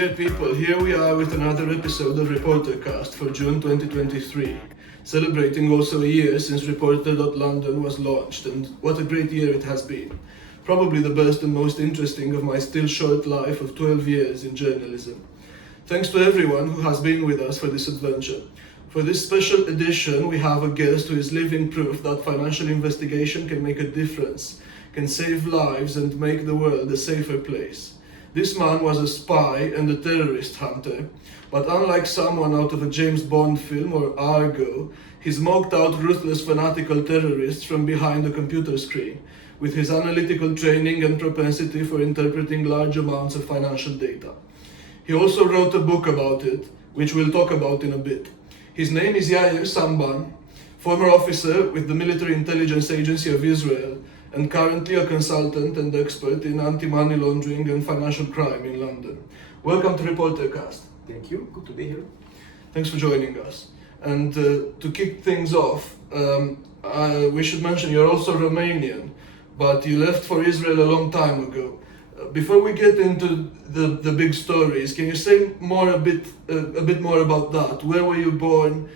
Dear people, here we are with another episode of Reportercast for June 2023, celebrating also a year since Reporter.London was launched, and what a great year it has been. Probably the best and most interesting of my still short life of 12 years in journalism. Thanks to everyone who has been with us for this adventure. For this special edition, we have a guest who is living proof that financial investigation can make a difference, can save lives and make the world a safer place. This man was a spy and a terrorist hunter, but unlike someone out of a James Bond film or Argo, he smoked out ruthless fanatical terrorists from behind a computer screen, with his analytical training and propensity for interpreting large amounts of financial data. He also wrote a book about it, which we'll talk about in a bit. His name is Yair Samban, former officer with the Military Intelligence Agency of Israel, and currently a consultant and expert in anti-money laundering and financial crime in London. Welcome to Reportercast. Thank you, good to be here. Thanks for joining us. And to kick things off, we should mention you're also Romanian, but you left for Israel a long time ago. Before we get into the big stories, can you say a bit more about that? Where were you born?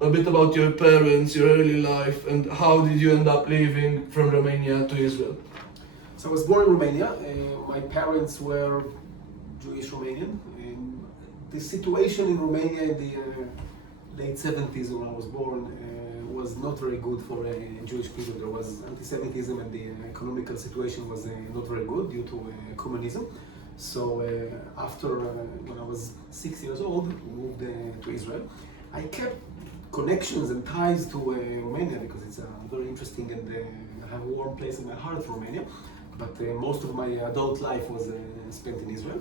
A bit about your parents, your early life, and how did you end up leaving from Romania to Israel? So I was born in Romania. My parents were Jewish Romanian. The situation in Romania in the late 70s when I was born was not very good for Jewish people. There was anti-Semitism and the economical situation was not very good due to communism. So after when I was 6 years old, we moved to Israel. I kept connections and ties to Romania because it's a very interesting and I have a warm place in my heart for Romania. But most of my adult life was spent in Israel,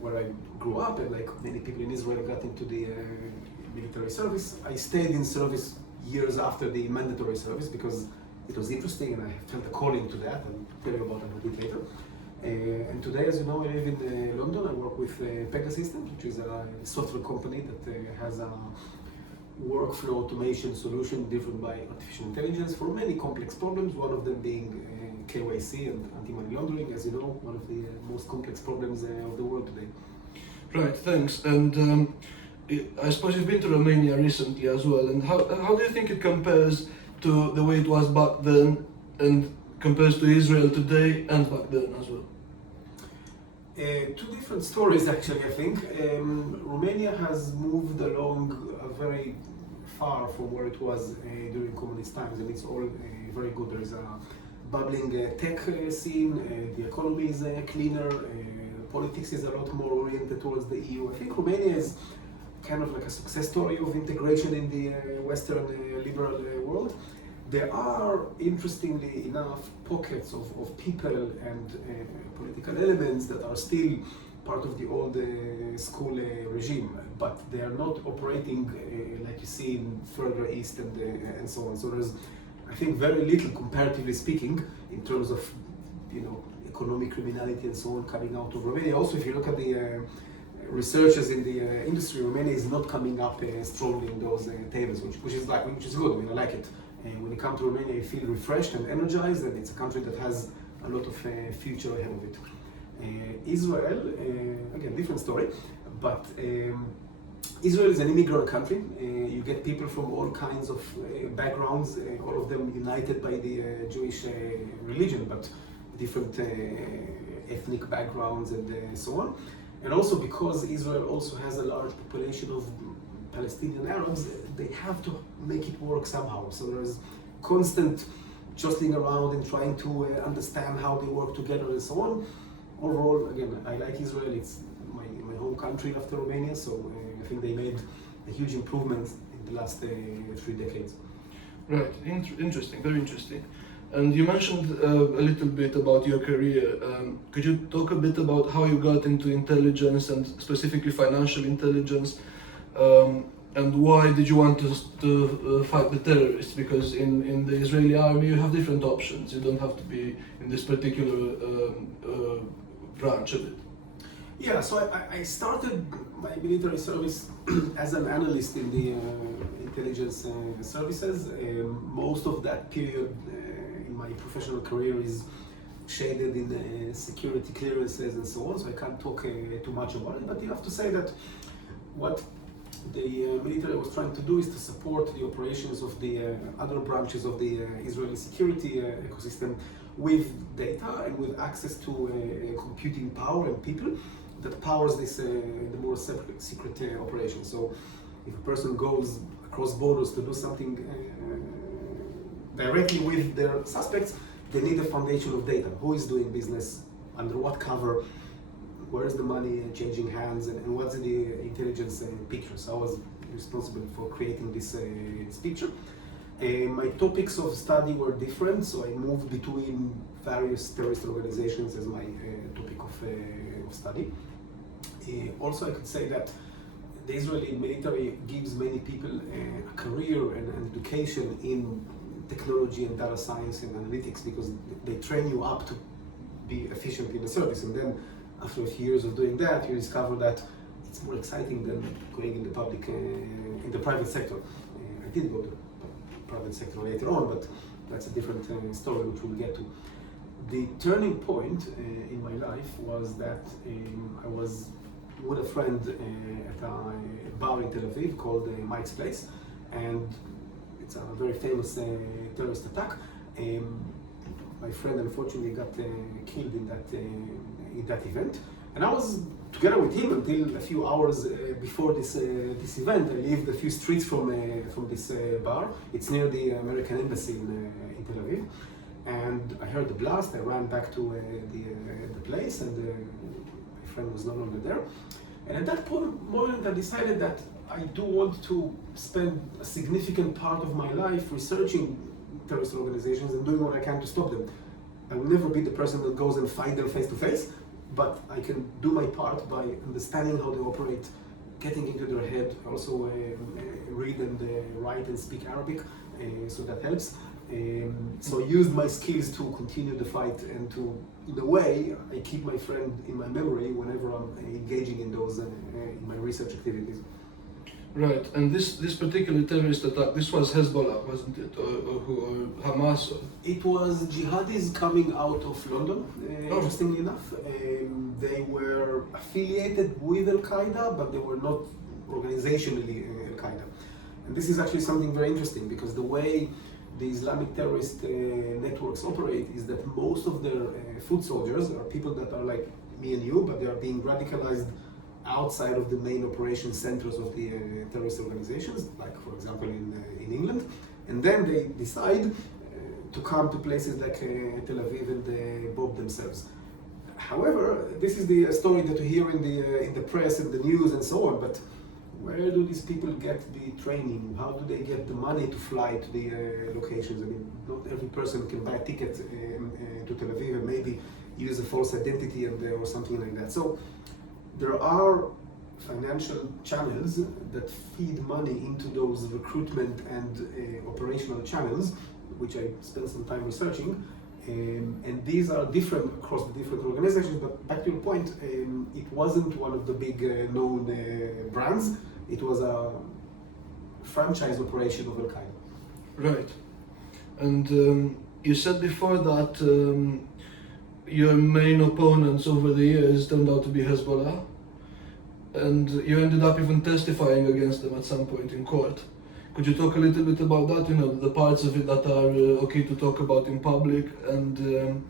where I grew up, and like many people in Israel got into the military service. I stayed in service years after the mandatory service because it was interesting and I felt a calling to that. I'll tell you about it a bit later. And today, as you know, I live in London. I work with Pegasystems, which is a software company that has a workflow automation solution driven by artificial intelligence for many complex problems, one of them being KYC and anti-money laundering, as you know, one of the most complex problems of the world today. Right, thanks. And I suppose you've been to Romania recently as well, and how do you think it compares to the way it was back then and compares to Israel today and back then as well? Two different stories actually, I think. Romania has moved along very far from where it was during communist times, and it's all very good. There is a bubbling tech scene, the economy is cleaner, politics is a lot more oriented towards the EU. I think Romania is kind of like a success story of integration in the Western liberal world. There are, interestingly enough, pockets of people and political elements that are still part of the old school regime, but they are not operating like you see in further east and so on. So there's, I think, very little, comparatively speaking, in terms of economic criminality and so on coming out of Romania. Also, if you look at the researchers in the industry, Romania is not coming up strongly in those tables, which is good. I mean, I like it. When you come to Romania, you feel refreshed and energized, and it's a country that has a lot of future ahead of it. Israel, again, different story, but Israel is an immigrant country. You get people from all kinds of backgrounds, all of them united by the Jewish religion, but different ethnic backgrounds and so on. And also because Israel also has a large population of Palestinian Arabs, they have to make it work somehow. So there's constant jostling around and trying to understand how they work together and so on. Overall, again, I like Israel. It's my home country after Romania, so I think they made a huge improvement in the last 3 decades. Right, interesting, very interesting. And you mentioned a little bit about your career. Could you talk a bit about how you got into intelligence and specifically financial intelligence? And why did you want to fight the terrorists? Because in the Israeli army you have different options. You don't have to be in this particular branch of it. Yeah, so I started my military service as an analyst in the intelligence services. Most of that period in my professional career is shaded in security clearances and so on, so I can't talk too much about it, but you have to say that what the military was trying to do is to support the operations of the other branches of the Israeli security ecosystem with data and with access to computing power and people that powers this the more secret operation. So if a person goes across borders to do something directly with their suspects, they need a foundation of data. Who is doing business, under what cover, where is the money changing hands, and what's the intelligence picture. So I was responsible for creating this picture. My topics of study were different, so I moved between various terrorist organizations as my topic of study. Also, I could say that the Israeli military gives many people a career and education in technology and data science and analytics, because they train you up to be efficient in the service, and then after a few years of doing that, you discover that it's more exciting than going in the public, in the private sector. I did go to the private sector later on, but that's a different story which we'll get to. The turning point in my life was that I was with a friend at a bar in Tel Aviv called Mintz Place, and it's a very famous terrorist attack. My friend unfortunately got killed in that event, and I was together with him until a few hours before this event. I lived a few streets from this bar. It's near the American Embassy in Tel Aviv, and I heard the blast. I ran back to the place, and my friend was no longer there. And at that moment, I decided that I do want to spend a significant part of my life researching terrorist organizations and doing what I can to stop them. I will never be the person that goes and fight them face to face, but I can do my part by understanding how they operate, getting into their head. I also read and write and speak Arabic, so that helps. So I used my skills to continue the fight, and to, in a way, I keep my friend in my memory whenever I'm engaging in those in my research activities. Right, and this particular terrorist attack, this was Hezbollah, wasn't it, or Hamas? Or? It was jihadis coming out of London, interestingly enough. They were affiliated with Al-Qaeda, but they were not organizationally Al-Qaeda. And this is actually something very interesting, because the way the Islamic terrorist networks operate is that most of their foot soldiers are people that are like me and you, but they are being radicalized outside of the main operation centers of the terrorist organizations, like for example in England, and then they decide to come to places like Tel Aviv and bomb themselves. However, this is the story that we hear in the press and the news and so on, but where do these people get the training? How do they get the money to fly to the locations? I mean, not every person can buy a ticket to Tel Aviv and maybe use a false identity or something like that. So there are financial channels that feed money into those recruitment and operational channels, which I spent some time researching. And these are different across the different organizations, but back to your point, it wasn't one of the big known brands. It was a franchise operation of Al-Qaeda. Right. And you said before that your main opponents over the years turned out to be Hezbollah, and you ended up even testifying against them at some point in court. Could you talk a little bit about that, the parts of it that are okay to talk about in public, and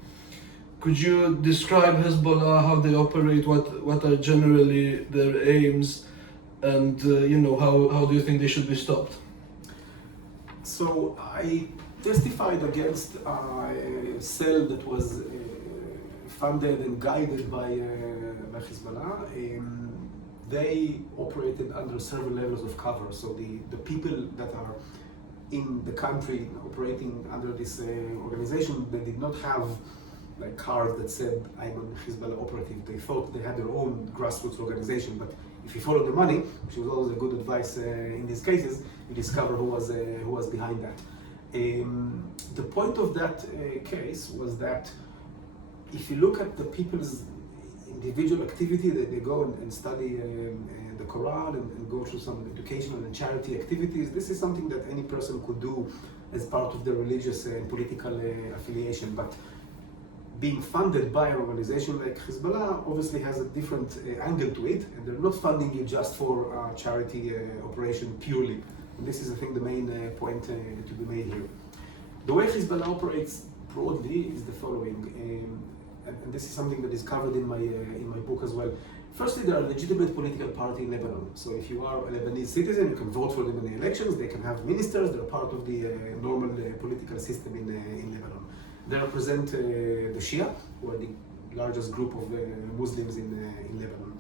could you describe Hezbollah, how they operate, what are generally their aims, and how do you think they should be stopped? So I testified against a cell that was funded and guided by Hezbollah. They operated under several levels of cover. So the people that are in the country operating under this organization, they did not have like cards that said, I'm a Hezbollah operative. They thought they had their own grassroots organization, but if you follow the money, which was always a good advice in these cases, you discover who was behind that. The point of that case was that if you look at the people's individual activity, that they go and study the Quran and go through some educational and charity activities. This is something that any person could do as part of their religious and political affiliation. But being funded by an organization like Hezbollah obviously has a different angle to it, and they're not funding you just for a charity operation purely. And this is, I think, the main point to be made here. The way Hezbollah operates broadly is the following, and this is something that is covered in my book as well. Firstly, they are a legitimate political party in Lebanon. So if you are a Lebanese citizen, you can vote for them in the elections, they can have ministers, they're part of the normal political system in Lebanon. They represent the Shia, who are the largest group of Muslims in Lebanon.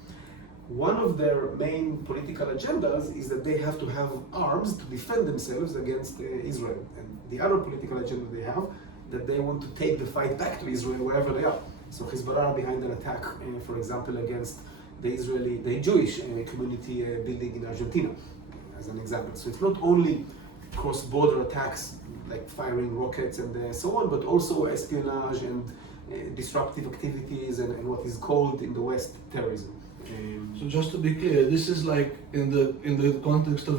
One of their main political agendas is that they have to have arms to defend themselves against Israel. And the other political agenda they have, that they want to take the fight back to Israel wherever they are. So Hezbollah are behind an attack, for example, against the Jewish community building in Argentina, as an example. So it's not only cross-border attacks like firing rockets and so on, but also espionage and disruptive activities and what is called in the West terrorism. So just to be clear, this is like in the context of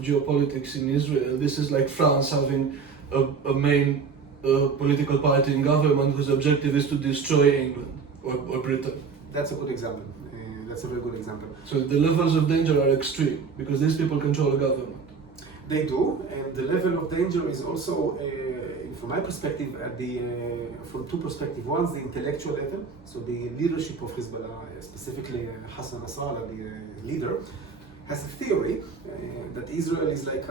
geopolitics in Israel, this is like France having a main political party in government whose objective is to destroy England or Britain. That's a good example. That's a very good example. So the levels of danger are extreme because these people control a government. They do, and the level of danger is also, from my perspective, from two perspectives. One is the intellectual level, so the leadership of Hezbollah, specifically Hassan Nasrallah, the leader, has a theory that Israel is like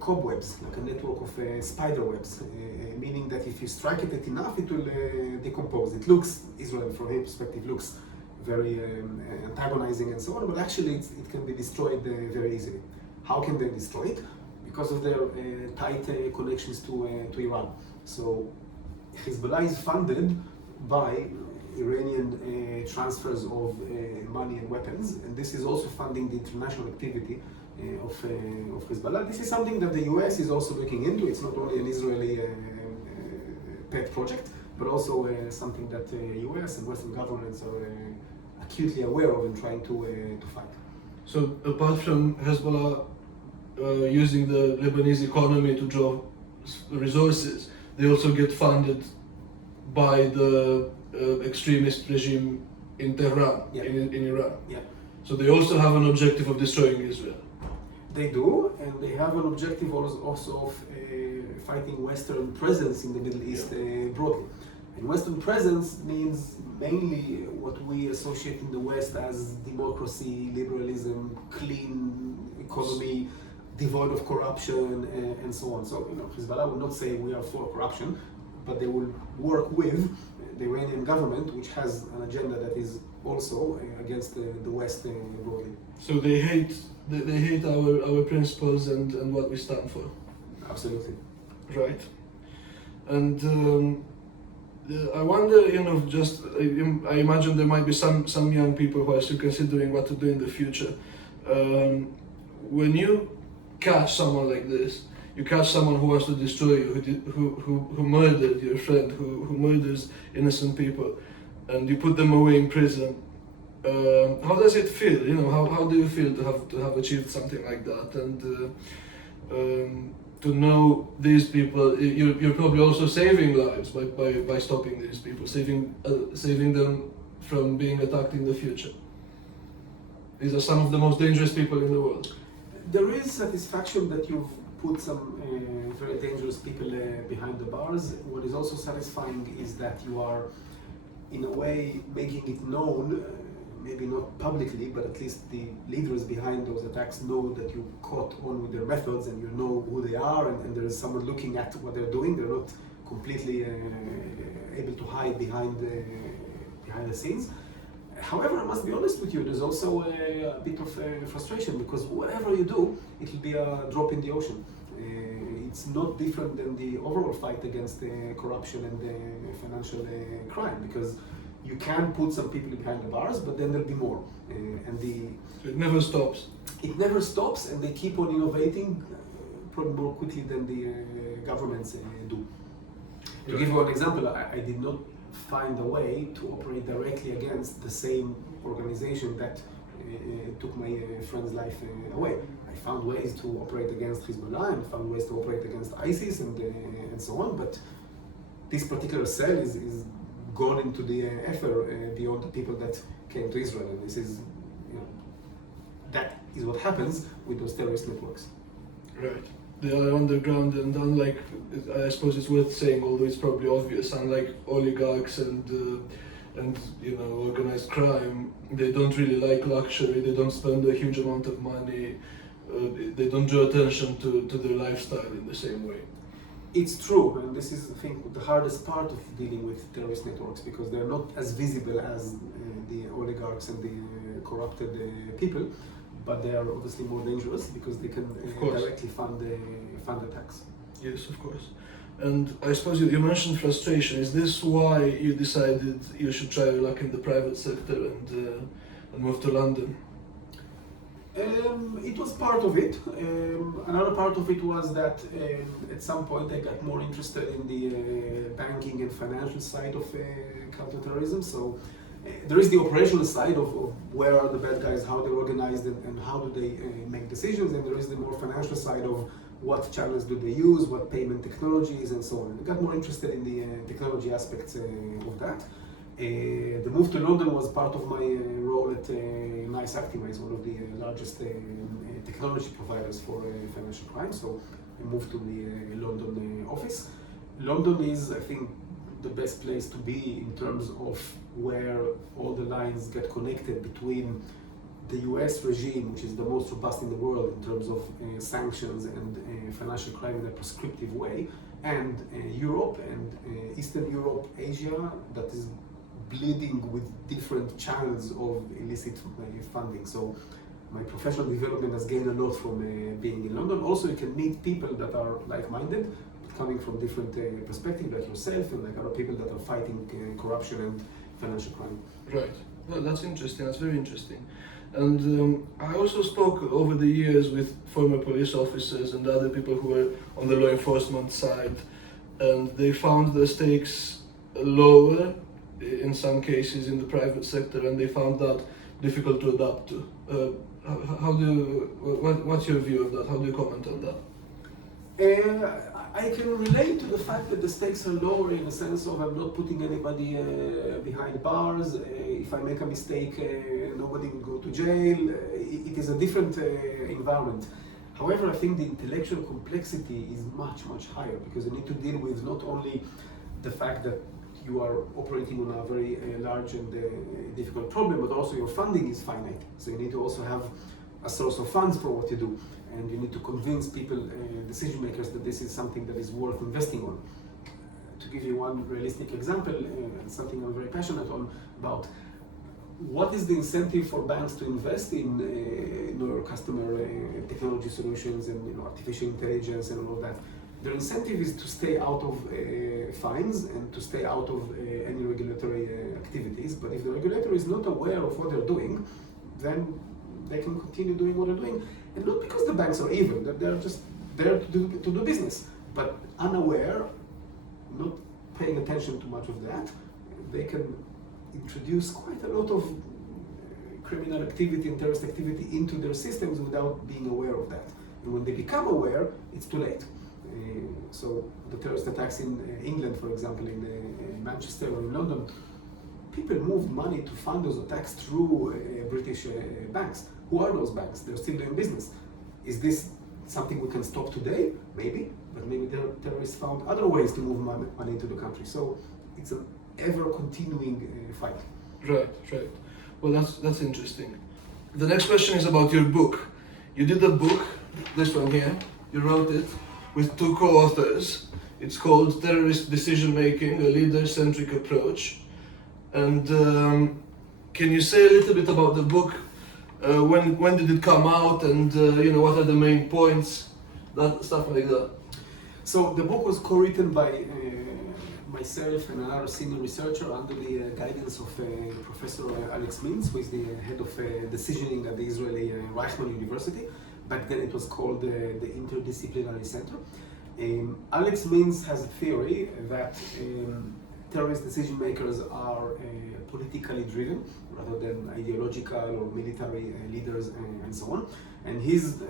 cobwebs, like a network of spider webs, meaning that if you strike it enough, it will decompose. It looks, Israel from his perspective, looks very antagonizing and so on, but actually it can be destroyed very easily. How can they destroy it? Because of their tight connections to Iran. So Hezbollah is funded by Iranian transfers of money and weapons, and this is also funding the international activity of Hezbollah. This is something that the US is also looking into. It's not only an Israeli pet project, but also something that US and Western governments are acutely aware of and trying to fight. So apart from Hezbollah using the Lebanese economy to draw resources, they also get funded by the extremist regime in Tehran, yeah. in Iran. Yeah. So they also have an objective of destroying Israel. They do, and they have an objective also of fighting Western presence in the Middle East broadly. And Western presence means mainly what we associate in the West as democracy, liberalism, clean economy, devoid of corruption, and so on. So, Hezbollah will not say we are for corruption, but they will work with the Iranian government, which has an agenda that is also against the West broadly. So they hate our principles and what we stand for. Absolutely. Right. And I wonder, I imagine there might be some young people who are still considering what to do in the future. When you catch someone like this, you catch someone who wants to destroy you, who murdered your friend, who murders innocent people, and you put them away in prison. How does it feel? How do you feel to have achieved something like that, and to know these people? You're probably also saving lives by stopping these people, saving them from being attacked in the future. These are some of the most dangerous people in the world. There is satisfaction that you've put some very dangerous people behind the bars. What is also satisfying is that you are, in a way, making it known, maybe not publicly, but at least the leaders behind those attacks know that you caught on with their methods and you know who they are, and there is someone looking at what they're doing. They're not completely able to hide behind the scenes. However, I must be honest with you, there's also a bit of frustration, because whatever you do, it'll be a drop in the ocean. It's not different than the overall fight against corruption and financial crime, because you can put some people behind the bars, but then there'll be more. So it never stops. It never stops, and they keep on innovating probably more quickly than the governments do. To give you an example, I did not find a way to operate directly against the same organization that took my friend's life away. I found ways to operate against Hezbollah and found ways to operate against ISIS and so on, but this particular cell is gone into the ether beyond the people that came to Israel. And this is, that is what happens with those terrorist networks. Right. They are underground, and unlike, I suppose it's worth saying, although it's probably obvious, unlike oligarchs and organized crime, they don't really like luxury. They don't spend a huge amount of money. They don't draw attention to their lifestyle in the same way. It's true, and this is, I think, the hardest part of dealing with terrorist networks, because they're not as visible as the oligarchs and the corrupted people, but they are obviously more dangerous because they can directly fund attacks. Yes, of course. And I suppose you mentioned frustration. Is this why you decided you should try your luck in the private sector and move to London? It was part of it. Another part of it was that at some point I got more interested in the banking and financial side of counterterrorism. So there is the operational side of where are the bad guys, how they're organized, and how do they make decisions, and there is the more financial side of what channels do they use, what payment technologies, and so on. I got more interested in the technology aspects of that. The move to London was part of my role at Chatagnier, one of the largest technology providers for financial crime. So I moved to the London office. London is, I think, the best place to be in terms of where all the lines get connected between the US regime, which is the most robust in the world in terms of sanctions and financial crime in a prescriptive way, and Europe and Eastern Europe, Asia, that is bleeding with different channels of illicit funding. So my professional development has gained a lot from being in London. Also, you can meet people that are like-minded, coming from different perspectives, like yourself and like other people that are fighting corruption and financial crime. Right. Well, that's interesting. That's very interesting. And I also spoke over the years with former police officers and other people who were on the law enforcement side, and they found the stakes lower in some cases in the private sector, and they found that difficult to adapt to. What's your view of that? How do you comment on that? I can relate to the fact that the stakes are lower in the sense of I'm not putting anybody behind bars. If I make a mistake, nobody will go to jail. It is a different environment. However, I think the intellectual complexity is much, much higher, because you need to deal with not only the fact that you are operating on a very large and difficult problem, but also your funding is finite. So you need to also have a source of funds for what you do. And you need to convince people, decision makers, that this is something that is worth investing on. To give you one realistic example, something I'm very passionate about, what is the incentive for banks to invest in customer technology solutions and artificial intelligence and all of that? Their incentive is to stay out of fines and to stay out of any regulatory activities. But if the regulator is not aware of what they're doing, then they can continue doing what they're doing. And not because the banks are evil, that they're just there to do business, but unaware, not paying attention to much of that, they can introduce quite a lot of criminal activity and terrorist activity into their systems without being aware of that. And when they become aware, it's too late. So the terrorist attacks in England, for example, in Manchester or in London, people moved money to fund those attacks through British banks. Who are those banks? They're still doing business. Is this something we can stop today? Maybe, but maybe the terrorists found other ways to move money into the country. So it's an ever-continuing fight. Right. Well, that's interesting. The next question is about your book. You did a book, this one here. You wrote it with two co-authors. It's called Terrorist Decision Making, a Leader-Centric Approach. And can you say a little bit about the book? When did it come out, and what are the main points, stuff like that? So the book was co-written by myself and another senior researcher under the guidance of Professor Alex Mintz, who is the head of decisioning at the Israeli Reichman University. Back then it was called the Interdisciplinary Center. Alex Mintz has a theory that terrorist decision makers are politically driven rather than ideological or military leaders and so on. And his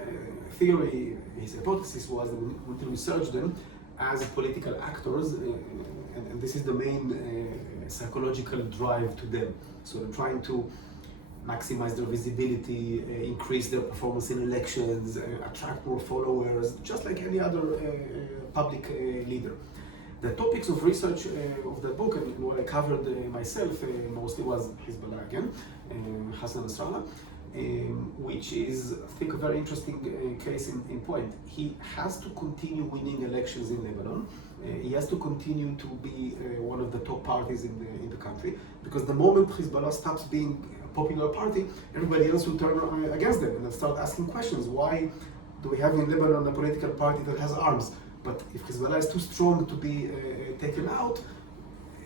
theory, his hypothesis was that we need to research them as political actors, and this is the main psychological drive to them. So they're trying to maximize their visibility, increase their performance in elections, attract more followers, just like any other public leader. The topics of research of the book, and what I covered myself mostly, was Hezbollah again, Hassan Nasrallah, which is, I think, a very interesting case in point. He has to continue winning elections in Lebanon. He has to continue to be one of the top parties in the country, because the moment Hezbollah stops being a popular party, everybody else will turn against them and they'll start asking questions. Why do we have in Lebanon a political party that has arms? But if Hezbollah is too strong to be taken out,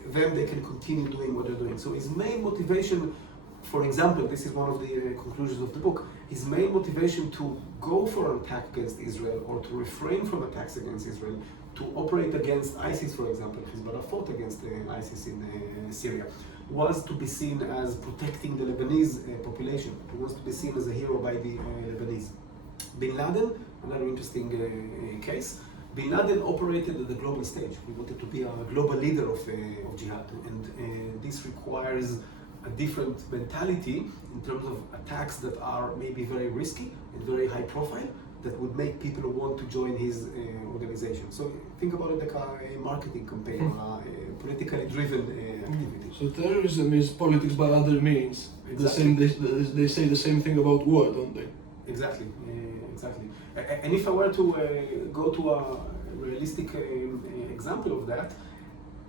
then they can continue doing what they're doing. So his main motivation, for example, this is one of the conclusions of the book, his main motivation to go for an attack against Israel or to refrain from attacks against Israel, to operate against ISIS, for example, Hezbollah fought against ISIS in Syria, was to be seen as protecting the Lebanese population. He was to be seen as a hero by the Lebanese. Bin Laden, another interesting case. Bin Laden operated at the global stage. He wanted to be a global leader of jihad, and this requires a different mentality in terms of attacks that are maybe very risky and very high profile, that would make people want to join his organization. So think about it like a marketing campaign or a politically driven activity. So terrorism is politics by other means. Exactly. They say the same thing about war, don't they? Exactly, exactly. And if I were to go to a realistic example of that,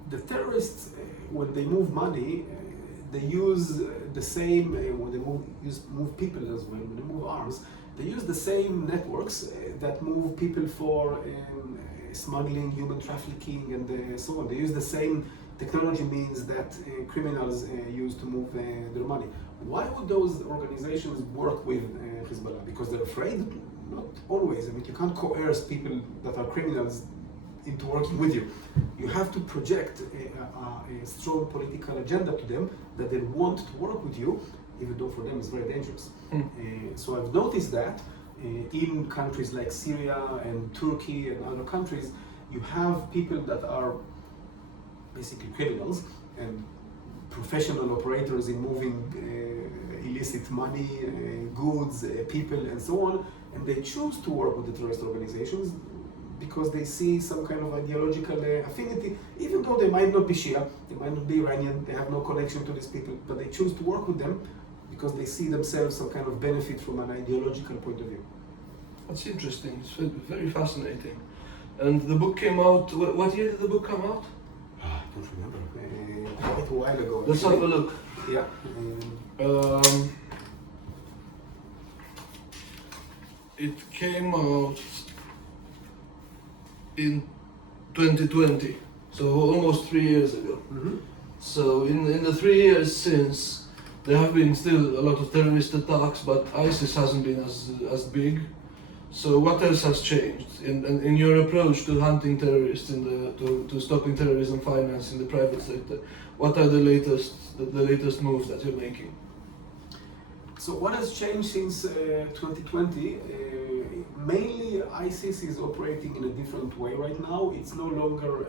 the terrorists, when they move money, they use the same, when they move people as well, when they move arms, they use the same networks that move people for smuggling, human trafficking, and so on. They use the same technology means that criminals use to move their money. Why would those organizations work with Hezbollah? Because they're afraid? Not always. I mean, you can't coerce people that are criminals into working with you. You have to project a strong political agenda to them that they want to work with you, even though for them it's very dangerous. So I've noticed that in countries like Syria and Turkey and other countries, you have people that are basically criminals and professional operators in moving illicit money, goods, people, and so on, and they choose to work with the terrorist organizations because they see some kind of ideological affinity, even though they might not be Shia, they might not be Iranian, they have no connection to these people, but they choose to work with them because they see themselves some kind of benefit from an ideological point of view. That's interesting. It's very fascinating. And the book came out, what year did the book come out? I don't remember. Quite a while ago. Let's have a look. Yeah. It came out in 2020, so almost 3 years ago. Mm-hmm. So in the 3 years since, there have been still a lot of terrorist attacks, but ISIS hasn't been as big. So what else has changed in your approach to hunting terrorists, to stopping terrorism finance in the private sector? What are the latest moves that you're making? So what has changed since 2020? Mainly ISIS is operating in a different way right now. It's no longer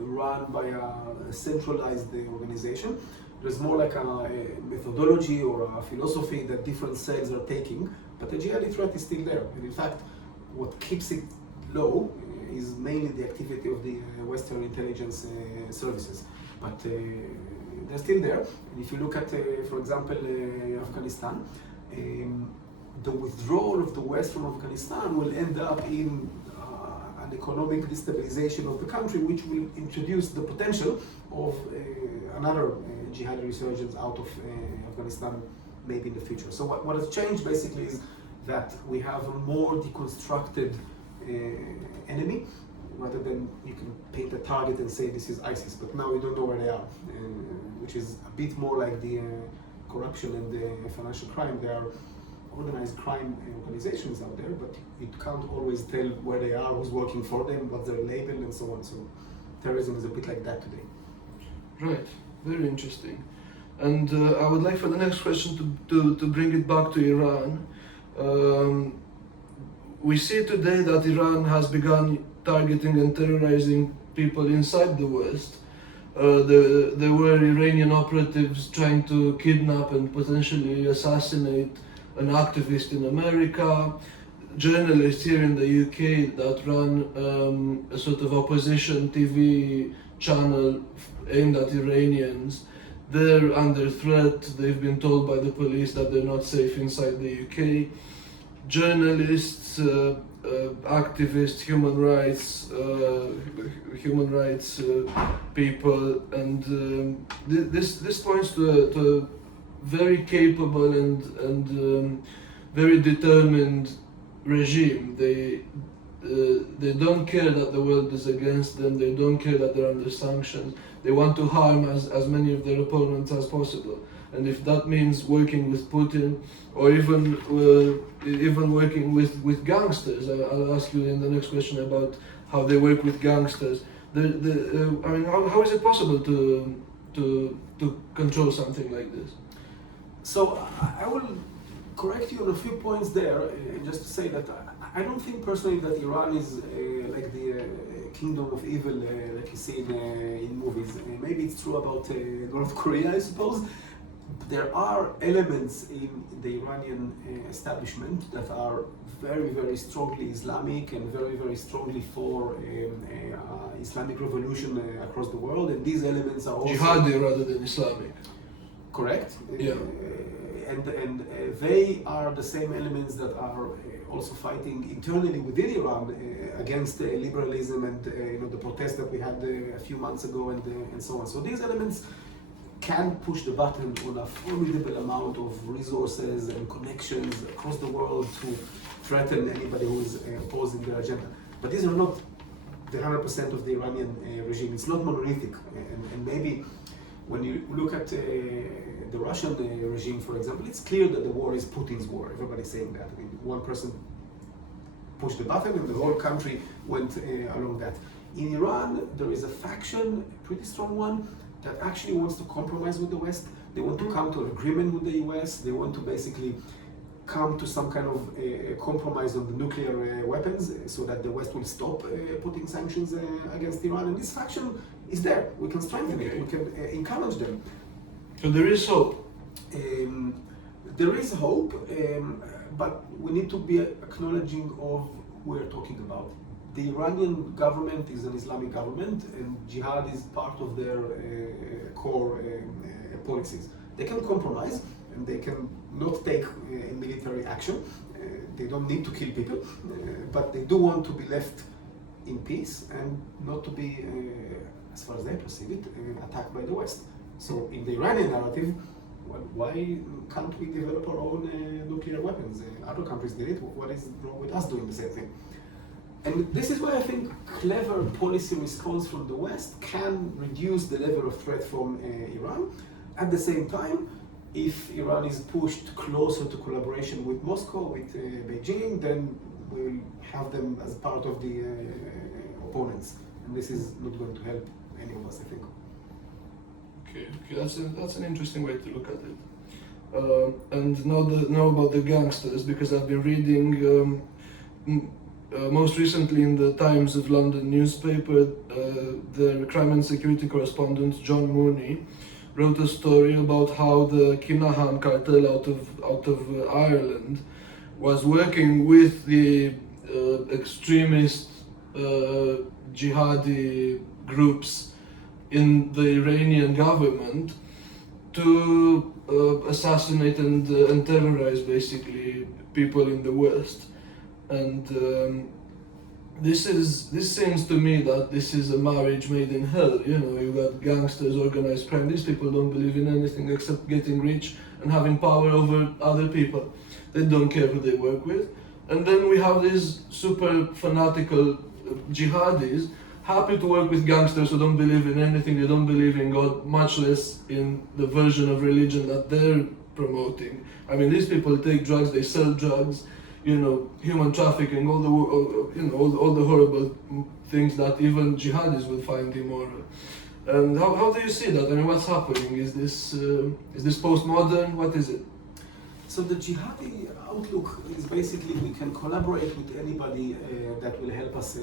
run by a centralized organization. There's more like a methodology or a philosophy that different cells are taking, but the jihadi threat is still there. And in fact, what keeps it low is mainly the activity of the Western intelligence services. But they're still there. And if you look at, for example, Afghanistan, the withdrawal of the West from Afghanistan will end up in an economic destabilization of the country, which will introduce the potential of another jihadi resurgence out of Afghanistan maybe in the future. So what has changed basically is that we have a more deconstructed enemy, rather than you can paint a target and say this is ISIS, but now we don't know where they are, which is a bit more like the corruption and the financial crime. There are organized crime organizations out there, but you can't always tell where they are, who's working for them, what's their label, and so on. So terrorism is a bit like that today. Right, very interesting. And I would like for the next question to bring it back to Iran. we see today that Iran has begun targeting and terrorizing people inside the West. There were Iranian operatives trying to kidnap and potentially assassinate an activist in America, journalists here in the UK that run a sort of opposition TV channel aimed at Iranians. They're under threat. They've been told by the police that they're not safe inside the UK. Journalists, activists, human rights people, and this points to a very capable and very determined regime. They don't care that the world is against them. They don't care that they're under sanctions. They want to harm as many of their opponents as possible. And if that means working with Putin, or even working with gangsters, I'll ask you in the next question about how they work with gangsters. I mean, how is it possible to control something like this? So I will correct you on a few points there, just to say that I don't think personally that Iran is like the kingdom of evil like you see in movies. Maybe it's true about North Korea, I suppose. There are elements in the Iranian establishment that are very, very strongly Islamic and very, very strongly for Islamic revolution across the world, and these elements are also jihadi rather than Islamic. Correct. Yeah. And they are the same elements that are also fighting internally within Iran against liberalism and the protests that we had a few months ago and so on. So these elements can push the button on a formidable amount of resources and connections across the world to threaten anybody who is opposing their agenda. But these are not the 100% of the Iranian regime. It's not monolithic. And maybe when you look at the Russian regime, for example, it's clear that the war is Putin's war. Everybody's saying that. I mean, one person pushed the button and the whole country went along that. In Iran, there is a faction, a pretty strong one, that actually wants to compromise with the West. They want to come to an agreement with the US. They want to basically come to some kind of compromise on the nuclear weapons so that the West will stop putting sanctions against Iran. And this faction is there. We can strengthen it. We can encourage them. So there is hope. There is hope, but we need to be acknowledging of who we're talking about. The Iranian government is an Islamic government, and jihad is part of their core policies. They can compromise, and they can not take military action. They don't need to kill people, but they do want to be left in peace and not to be, as far as they perceive it, attacked by the West. So in the Iranian narrative, well, why can't we develop our own nuclear weapons? Other countries did it. What is wrong with us doing the same thing? And this is why I think clever policy response from the West can reduce the level of threat from Iran. At the same time, if Iran is pushed closer to collaboration with Moscow, with Beijing, then we'll have them as part of the opponents. And this is not going to help any of us, I think. Okay, that's an interesting way to look at it. And now about the gangsters, because I've been reading most recently in the Times of London newspaper, the crime and security correspondent John Mooney wrote a story about how the Kinahan cartel out of Ireland was working with the extremist jihadi groups in the Iranian government to assassinate and terrorize basically people in the West. And this seems to me that this is a marriage made in hell. You know, you got gangsters, organized crime. These people don't believe in anything except getting rich and having power over other people. They don't care who they work with. And then we have these super fanatical jihadis happy to work with gangsters who don't believe in anything. They don't believe in God, much less in the version of religion that they're promoting. I mean, these people take drugs, they sell drugs. You know, human trafficking, all the horrible things that even jihadis will find immoral. And how do you see that? I mean, what's happening? Is this postmodern? What is it? So the jihadi outlook is basically we can collaborate with anybody that will help us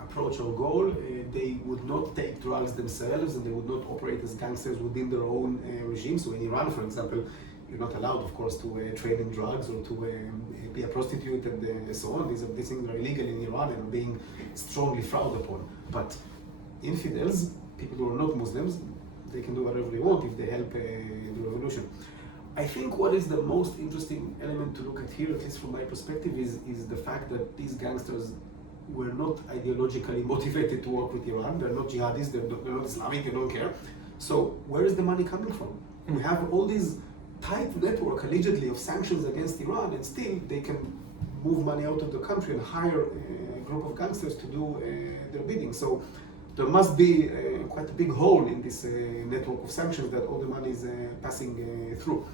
approach our goal. They would not take drugs themselves and they would not operate as gangsters within their own regime. So in Iran, for example, you're not allowed, of course, to trade in drugs or to be a prostitute and so on. These things are illegal in Iran and are being strongly frowned upon. But infidels, people who are not Muslims, they can do whatever they want if they help the revolution. I think what is the most interesting element to look at here, at least from my perspective, is the fact that these gangsters were not ideologically motivated to work with Iran. They're not jihadis, they're not Islamic, they don't care. So where is the money coming from? We have all these tight network, allegedly, of sanctions against Iran, and still they can move money out of the country and hire a group of gangsters to do their bidding. So there must be quite a big hole in this network of sanctions that all the money is passing through.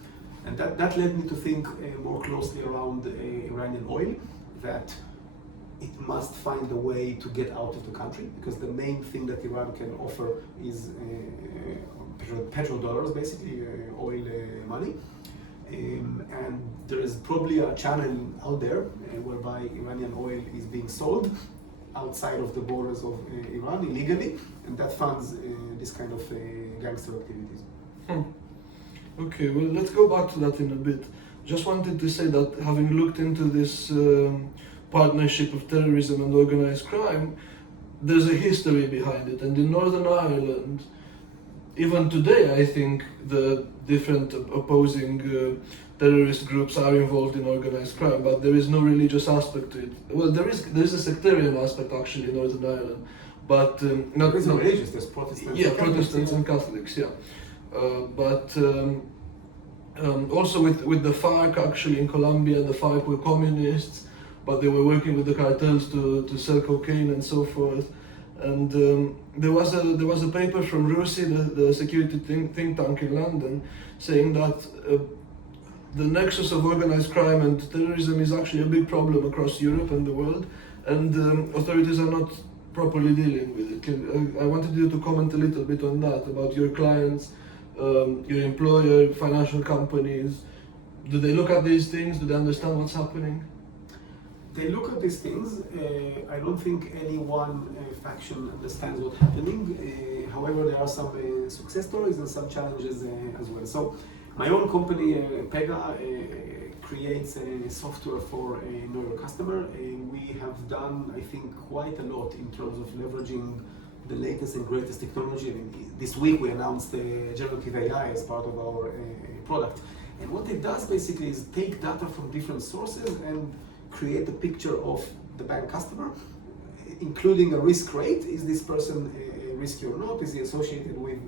And that led me to think more closely around Iranian oil, that it must find a way to get out of the country, because the main thing that Iran can offer is petrodollars, basically, oil money. And there is probably a channel out there whereby Iranian oil is being sold outside of the borders of Iran illegally, and that funds this kind of gangster activities. Okay, well, let's go back to that in a bit. Just wanted to say that having looked into this partnership of terrorism and organized crime, there's a history behind it. And in Northern Ireland, even today, I think the different opposing terrorist groups are involved in organized crime, but there is no religious aspect to it. Well, there is a sectarian aspect actually in Northern Ireland, but not religious. There's Protestants. Yeah, Protestants and Catholics. Yeah, but also with the FARC actually in Colombia, the FARC were communists, but they were working with the cartels to sell cocaine and so forth. And there was a paper from RUSI, the security think tank in London, saying that the nexus of organized crime and terrorism is actually a big problem across Europe and the world, and authorities are not properly dealing with it. I wanted you to comment a little bit on that, about your clients, your employer, financial companies. Do they look at these things? Do they understand what's happening? They look at these things. I don't think any one faction understands what's happening. However, there are some success stories and some challenges as well. So, my own company, Pega, creates software for Know Your Customer. We have done, I think, quite a lot in terms of leveraging the latest and greatest technology. I mean, this week we announced generative AI as part of our product. And what it does basically is take data from different sources and create a picture of the bank customer, including a risk rate. Is this person risky or not? Is he associated with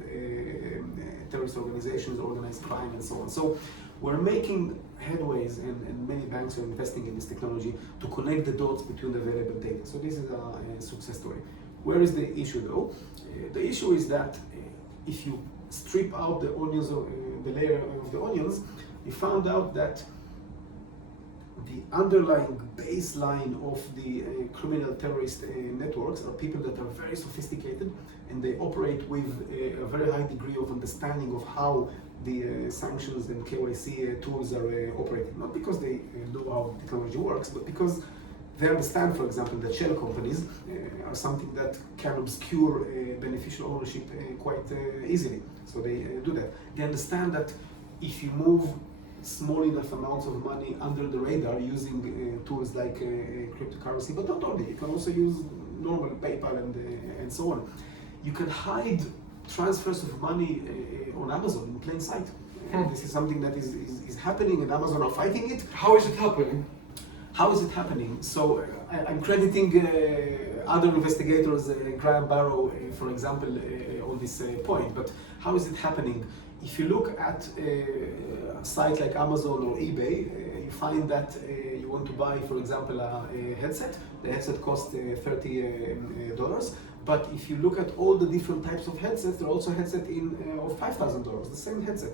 terrorist organizations, organized crime, and so on? So we're making headways, and many banks are investing in this technology to connect the dots between the available data. So this is a success story. Where is the issue though? The issue is that if you strip out the onions, the layer of the onions, you found out that the underlying baseline of the criminal terrorist networks are people that are very sophisticated, and they operate with a very high degree of understanding of how the sanctions and KYC tools are operating. Not because they know how technology works, but because they understand, for example, that shell companies are something that can obscure beneficial ownership quite easily. So they do that. They understand that if you move small enough amounts of money under the radar using tools like cryptocurrency, but not only, you can also use normal PayPal and so on. You can hide transfers of money on Amazon in plain sight. This is something that is happening, and Amazon are fighting it. How is it happening? How is it happening? So I'm crediting other investigators, Graham Barrow, for example, on this point. But how is it happening? If you look at a site like Amazon or eBay, you find that you want to buy, for example, a headset. The headset costs $30. But if you look at all the different types of headsets, there are also headsets of $5,000, the same headset.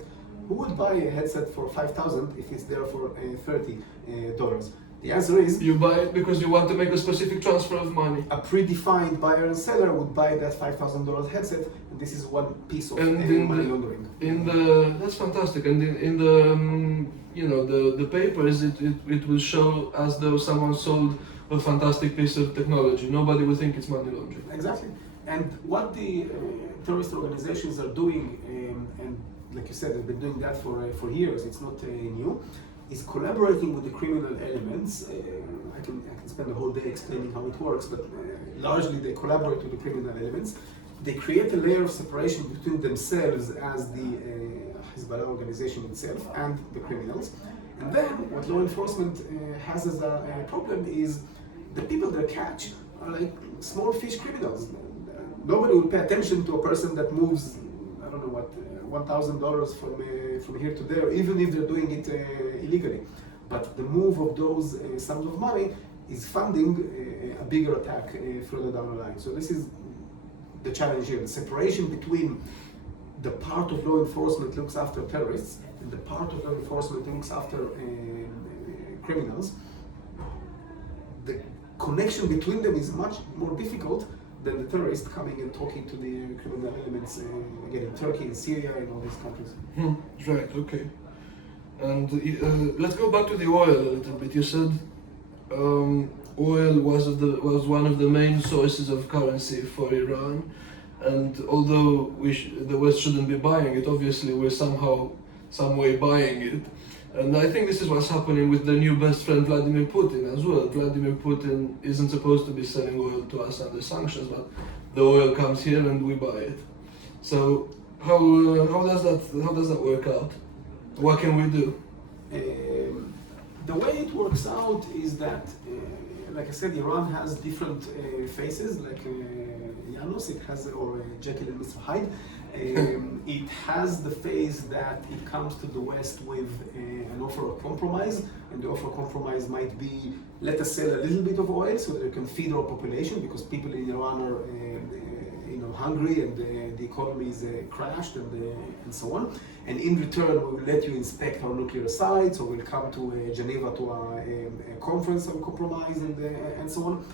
Who would buy a headset for $5,000 if it's there for $30? The The answer is You buy it because you want to make a specific transfer of money. a predefined buyer and seller would buy that $5,000 headset, and this is one piece of And in money the- laundering. That's fantastic. And in the the papers, it will show as though someone sold a fantastic piece of technology. Nobody will think it's money laundering. Exactly. And what the terrorist organizations are doing, and like you said, they've been doing that for years, it's not new, is collaborating with the criminal elements. I can spend the whole day explaining how it works, but largely they collaborate with the criminal elements. They create a layer of separation between themselves as the Hezbollah organization itself and the criminals. And then what law enforcement has as a problem is the people they catch are like small fish criminals. Nobody will pay attention to a person that moves, I don't know what, $1,000 from here to there, even if they're doing it illegally. But the move of those sums of money is funding a bigger attack further down the line. So this is the challenge here, the separation between the part of law enforcement looks after terrorists and the part of law enforcement looks after criminals. The connection between them is much more difficult than the terrorists coming and talking to the criminal elements again in Turkey, in Syria, in all these countries. Right, okay. And let's go back to the oil a little bit. You said oil was one of the main sources of currency for Iran, and although the West shouldn't be buying it, obviously we're some way buying it. And I think this is what's happening with the new best friend Vladimir Putin as well. Vladimir Putin isn't supposed to be selling oil to us under sanctions, but the oil comes here and we buy it. So how does that work out? What can we do? The way it works out is that, like I said, Iran has different faces, like Janus, it has, or Jekyll and Mr. Hyde. It has the phase that it comes to the West with an offer of compromise, and the offer of compromise might be, let us sell a little bit of oil so that we can feed our population, because people in Iran are hungry and the economy is crashed and so on. And in return, we will let you inspect our nuclear sites, or we'll come to Geneva to a conference on compromise and so on.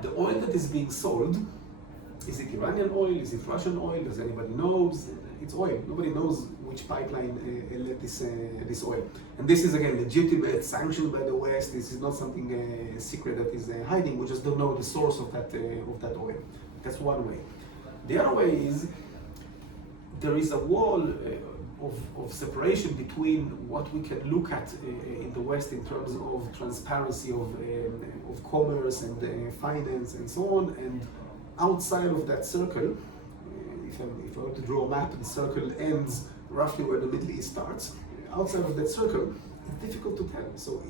The oil that is being sold, is it Iranian oil? Is it Russian oil? Does anybody know? It's oil. Nobody knows which pipeline led this oil. And this is again legitimate, sanctioned by the West. This is not something secret that is hiding. We just don't know the source of that oil. That's one way. The other way is there is a wall of separation between what we can look at in the West in terms of transparency of commerce and finance and so on, and outside of that circle, if I were to draw a map, the circle ends roughly where the Middle East starts. Outside of that circle, it's difficult to tell. So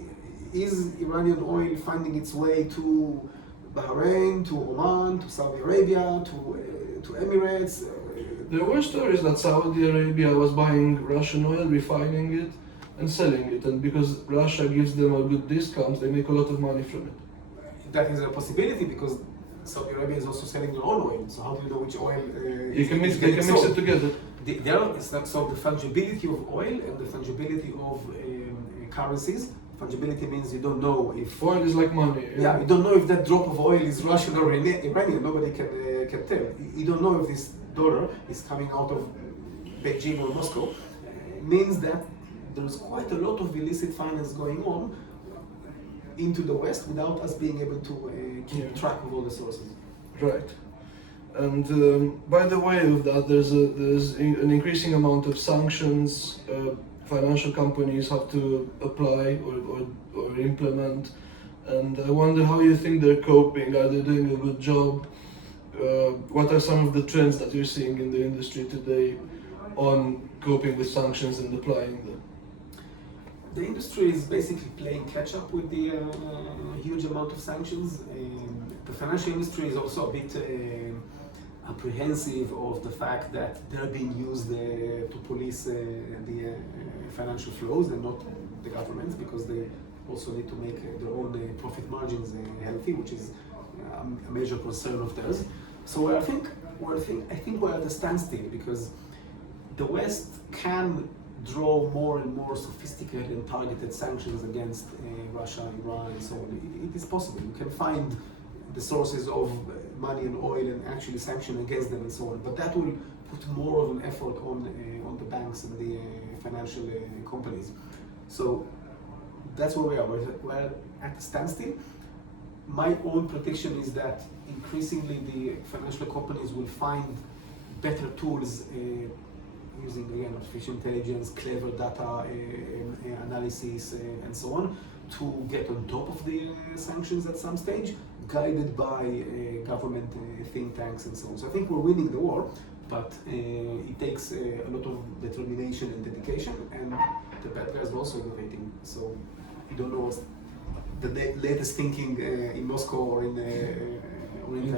is Iranian oil finding its way to Bahrain, to Oman, to Saudi Arabia, to Emirates? There were stories that Saudi Arabia was buying Russian oil, refining it, and selling it, and because Russia gives them a good discount, they make a lot of money from it. That is a possibility, because Saudi Arabia is also selling their own oil. So how do you know which oil They can mix it together. So the fungibility of oil and the fungibility of currencies. Fungibility means you don't know if oil is like money. Yeah, you don't know if that drop of oil is Russian or Iranian. Nobody can tell. You don't know if this dollar is coming out of Beijing or Moscow. It means that there's quite a lot of illicit finance going on into the West without us being able to keep track of all the sources. Right. And by the way of that, there's an increasing amount of sanctions. Financial companies have to apply or implement, and I wonder how you think they're coping. Are they doing a good job? What are some of the trends that you're seeing in the industry today on coping with sanctions and applying them? The industry is basically playing catch up with the huge amount of sanctions. The financial industry is also a bit apprehensive of the fact that they're being used to police the financial flows and not the governments, because they also need to make their own profit margins healthy, which is a major concern of theirs. So I think we're at a standstill, because the West can draw more and more sophisticated and targeted sanctions against Russia, Iran, and so on. It is possible. You can find the sources of money and oil and actually sanction against them and so on. But that will put more of an effort on the banks and the financial companies. So that's where we are. We're at a standstill. My own prediction is that increasingly the financial companies will find better tools using, again, artificial intelligence, clever data analysis, and so on, to get on top of the sanctions at some stage, guided by government think tanks and so on. So I think we're winning the war, but it takes a lot of determination and dedication, and the bad guys are also innovating. So you don't know what's the latest thinking in Moscow or in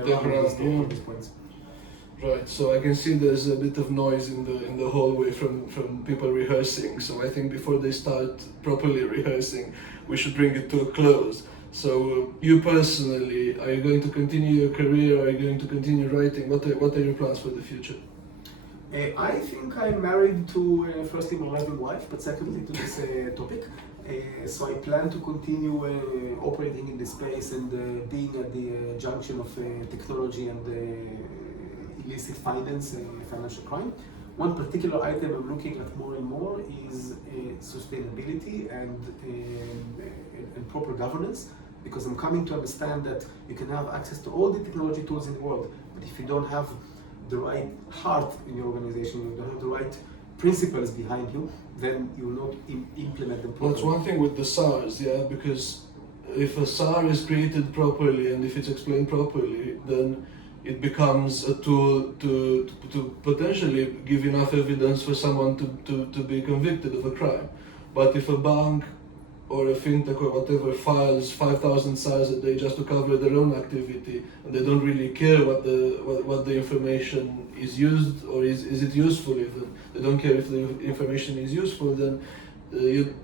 Tehran at this point. Right, so I can see there's a bit of noise in the hallway from people rehearsing. So I think before they start properly rehearsing, we should bring it to a close. So you personally, are you going to continue your career? Are you going to continue writing? What are your plans for the future? I think I'm married to firstly my loving wife, but secondly to this topic. So I plan to continue operating in this space and being at the junction of technology and illicit finance, financial crime. One particular item I'm looking at more and more is sustainability and proper governance, because I'm coming to understand that you can have access to all the technology tools in the world, but if you don't have the right heart in your organization, you don't have the right principles behind you, then you will not implement them properly. That's one thing with the SARS, yeah, because if a SAR is created properly and if it's explained properly, then it becomes a tool to potentially give enough evidence for someone to be convicted of a crime. But if a bank or a fintech or whatever files 5,000 SARs a day just to cover their own activity, and they don't really care what the information is used, or is it useful even, they don't care if the information is useful, then you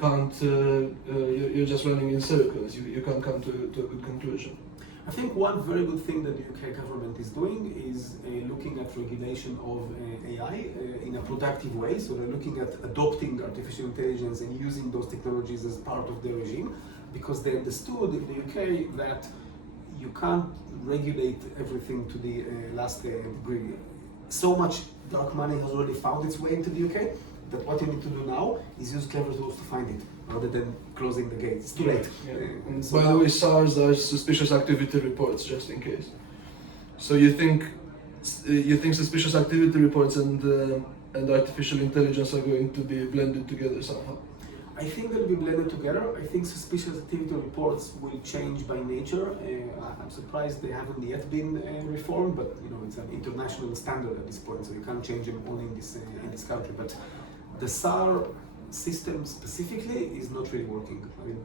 can't, you're just running in circles, you can't come to a good conclusion. I think one very good thing that the UK government is doing is looking at regulation of AI in a productive way. So they're looking at adopting artificial intelligence and using those technologies as part of their regime, because they understood in the UK that you can't regulate everything to the last degree. So much dark money has already found its way into the UK that what you need to do now is use clever tools to find it, rather than closing the gates. It's too late. Yeah. So by the way, SARS are suspicious activity reports, just in case. So you think suspicious activity reports and artificial intelligence are going to be blended together somehow? I think they'll be blended together. I think suspicious activity reports will change by nature. I'm surprised they haven't yet been reformed, but it's an international standard at this point, so you can't change them only in this country. But the SAR system specifically is not really working. I mean,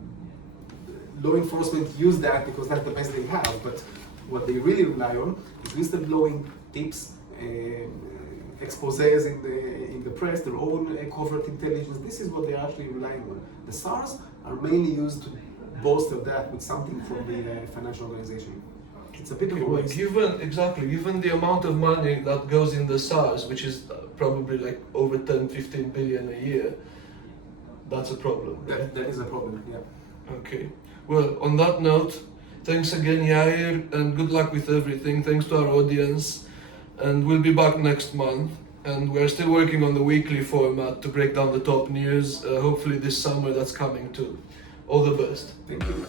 law enforcement use that because that's the best they have, but what they really rely on is whistleblowing tips, exposés in the press, their own covert intelligence. This is what they're actually relying on. The SARs are mainly used to bolster that with something from the financial organization. It's a bit of a waste. Given the amount of money that goes in the SARs, which is probably like over 10-15 billion a year, that's a problem. That is a problem, yeah. Okay. Well, on that note, thanks again, Yair, and good luck with everything. Thanks to our audience. And we'll be back next month. And we're still working on the weekly format to break down the top news. Hopefully this summer that's coming too. All the best. Thank you.